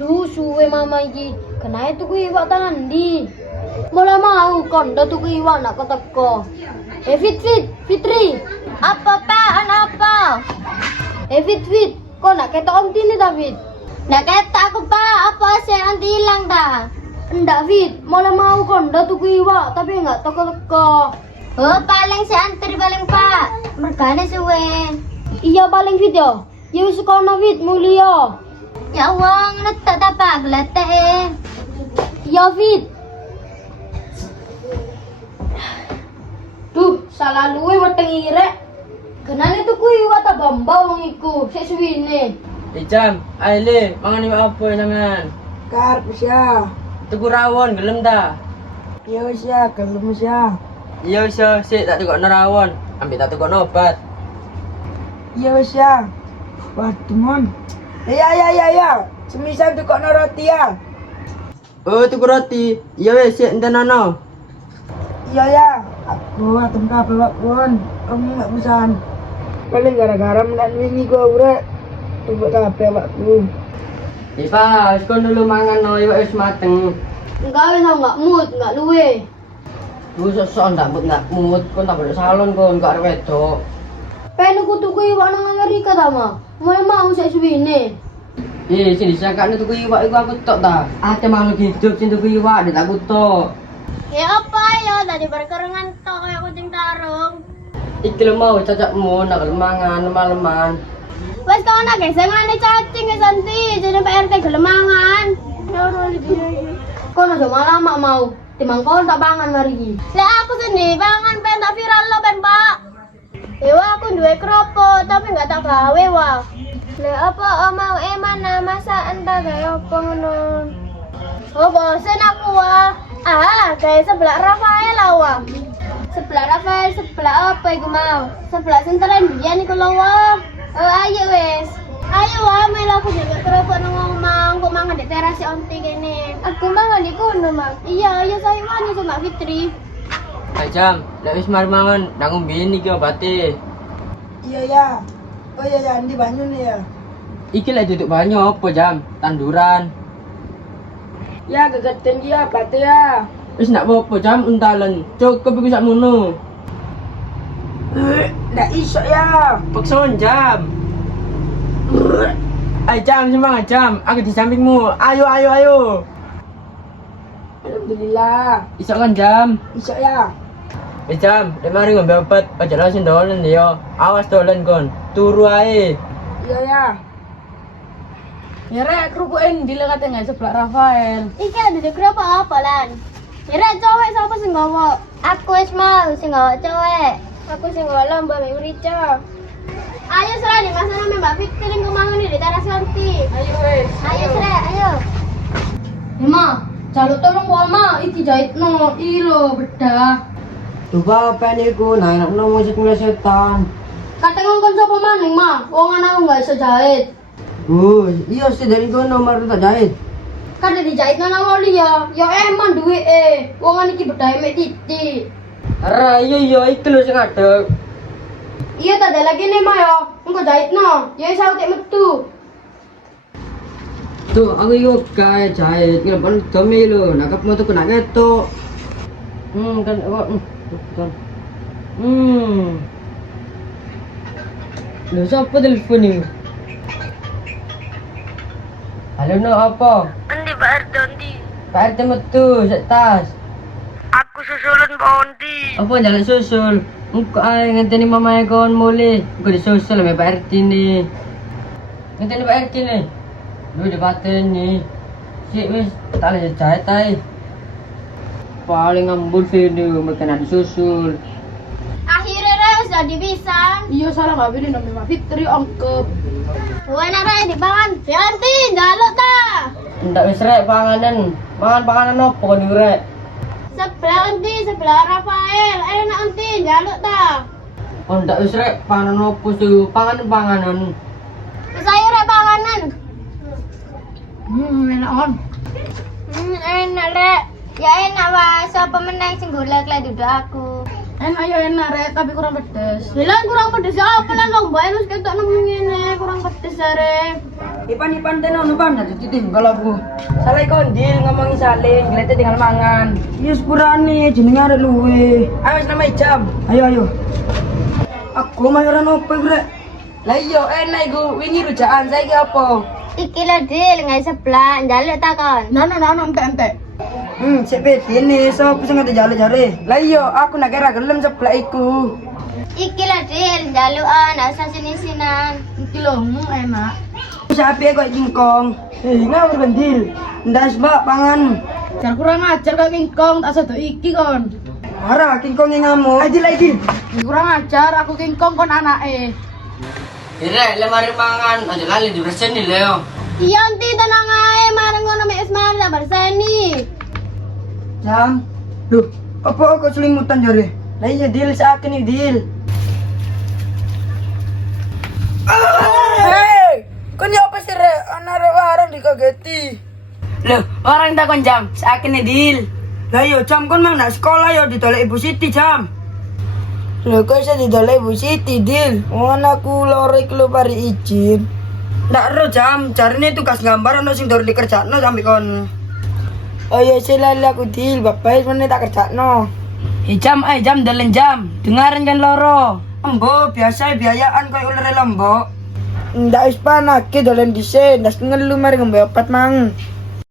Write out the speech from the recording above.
Duh, suwe mama iki. Kenae tuku iwak tanan ndi? Mulai mau kondo tuku iwak nak teko. Fitri. Apa Pak? Apa? Fit, kok nak ketok om tini ta, Fit? Nggak ketok aku Pak, apa sih nanti hilang dah? Ndak, Fit. Mulai mau kondo tuku iwak tapi enggak teko-teko. Oh paling saya antri paling Pak, mergane suwe. Iya paling Fit yo. Ya wis kono Fit mulia. Ya wong netek ta Pak, gletek. Ya Fit. Duh, salah luwe weteng irek. Kenane tuku iwak ta bambang iku, sik suwine. Jam, aile, mangan iwak apa jangan? Karep ya. Tuku rawon gelem ta? Ya wis ya, gelem ya. Iya wis ya, sik tak tukokno rawon. Ambek tak tukokno obat. Ya wis ya. Waduh mon. Ya. Semisal tukokno roti ya. Oh, tuku roti. Iya wis sik entenono. Iya ya. Aku atem kabeh wak kon. Kamu nggak pesan. Paling gara-gara menak wingi gua urek. Tumbuk kabeh wakku. Ipa, wis kon dulu mangan no iwak wis mateng. Enggak wis enggak mood, enggak luwe. Lu sok ndak mood, kon tak boleh salon kon gak arep wedok. Pengen aku tuku iwak nang Amerika ta, Ma. Mau sik suwine. Sing disangkane tuku iwak iku aku tok ta. Ate makhluk hidup sing tuku iwak nek aku tok. Ya apa ya tadi berkerengan tok kayak kucing tarung. Iki lho mau cacakmu nak lemangan lemah-lemahan. Wes kau nak gesengane cacing ya Santi, jadi PRT gelemangan. Ya ora iki. Kon aja malah mak mau. Timang kon tak pangan mari iki. Lah aku sini pangan pengen tak viral lo ben Pak. Ewa aku duwe kropo tapi nggak tak gawe wah. Lah apa mau mana masa entah gawe apa ngono. Oh bosen aku wah. Kayak sebelah Rafael lah wah. Sebelah Rafael sebelah apa iku mau? Sebelah sentren biyen iku lho wah. Ayo wes. Ayo wah melu aku juga kropo nang omah, kok mangan di teras si onti kene. Aku mangan di kono, Mang. Iya, saya wani sama Fitri. Jam, nek wis mari mangan, nang ngombe iki obate. Iya ya. Oh iya ya, di banyu nih ya. Iki lek duduk banyu apa Jam? Tanduran. Ya gegeten ya, bate ya. Wis nak apa Jam untalan. Cukup iku sakmono. Ndak iso ya. Paksaon Jam. Jam semangat Jam, aku di sampingmu. Ayo. Alhamdulillah. Iso kan Jam? Iso ya. Jam, nek mari ngombe obat, aja langsung dolen yo. Awas dolen kon. Turu ae. Iya ya. Ya rek kerukuin di lekate nggak sebelah Rafael. Iki ada di grup apa lan? Kira cowok siapa sing gawa? Aku wis mau sing gawa cowok. Aku sing gawa lomba Mbak Urica. Ayo Sra di masa nama Mbak Fitri yang kemangun di teras nanti. Ayo wes. Ayo Sra, ayo. Ma, jaluk tolong wa ma iki jahitno. Iki lho bedah. Coba apa niku nang musik setan. Kate ngongkon sapa maning, Ma? Wong anakku nggak iso jahit. Iya sih dari kono nomor tak jahit. Kan dijahitno nang oli ya. Ya eman duwe wong iki bedahe mek titik. Ara iya iki lho sing adek. Iya tak ada lagi nih Ma ya. Engko jahitno. Ya iso tek metu. Tuh aku yo gawe jahit, kira pun dome lho, nak moto kena ketok. Kan kok kan. Lho siapa telepon ini? Halo no apa? Endi Pak Ardondi? Pak RT metu, sak tas. Aku susulun Pak Ondi. Apa jalan susul? Engko ae ngenteni mamae kon mulih. Engko disusul sama Pak RT ni. Ngenteni Pak RT ni. Lu dipateni. Sik wis tak lanjut jahit ae. Paling ngambul video mereka nak disusul. Akhirnya Res jadi bisa. Iya salah nggak pilih nama Mbak Fitri ongkep. Wena Res di pangan. Yanti jaluk ta. Ndak wis rek panganan. Mangan panganan opo kon rek? Sebelah onti, sebelah Rafael. Enak onti jaluk ta. Oh ndak wis rek panganan opo sih? Panganan. Sayur panganan. Enak on. Enak Rek. Ya enak wah, siapa menang sing golek lek duduk aku. Enak ya enak rek tapi kurang pedes. Bilang kurang pedes apa lah lomba wis ketok nang ngene, kurang pedes are. Ipan tenan pan dari titik kalau aku. Salah kondil ngomongin saling, ngeliatnya tinggal mangan. Iya sepurane jenenge arek luwe. Ayo nama jam. Ayo. Aku mayoran opo bre? Lah iya enak iku wingi rujakan saiki apa? Iki lho Dil, ngai sebelah, njaluk takon. Nono entek. Sik bedene sapa sing ngate jale jare. Lah iya aku nak kira gelem sebelah iku. Iki lho Dil, njaluk ana usah sini-sinan. Iki lho, enak. Sapi kok kingkong. Ngawur bendil. Ndas mbak pangan. Jar kurang ajar kok kingkong, tak sedo iki kon. Ora kingkong ngamuk. Aji lagi. Kurang ajar, aku kingkong kon anake. Irek, lemari mangan, aja lali dibersihin nih Leo. Iya nanti tenang ae, mareng ngono mek Ismail tak berseni. Jam. Loh, apa kok selimutan jare? Lah iya deal saken iki deal. Hei, kon yo apa sih re? Ana warang dikageti. Loh, orang takon jam, saken iki deal. Lah iya jam kon mang nak sekolah yo ditolak Ibu Siti jam. Loh kok iso ditolak Ibu Siti deal? Wong aku loro iki lho pari izin. Ndak ero jam, jarine tugas gambar ono sing durung dikerjakno sampe kon. Oh iya silali aku deal, bapak sebenarnya tak kerjakno. Jam dalen jam, dengaran kan loro. Embo biasa biayaan koyo ulere lombok. Ndak wis panake dolen dhisik, ndas ngelu mari ngombe obat mang.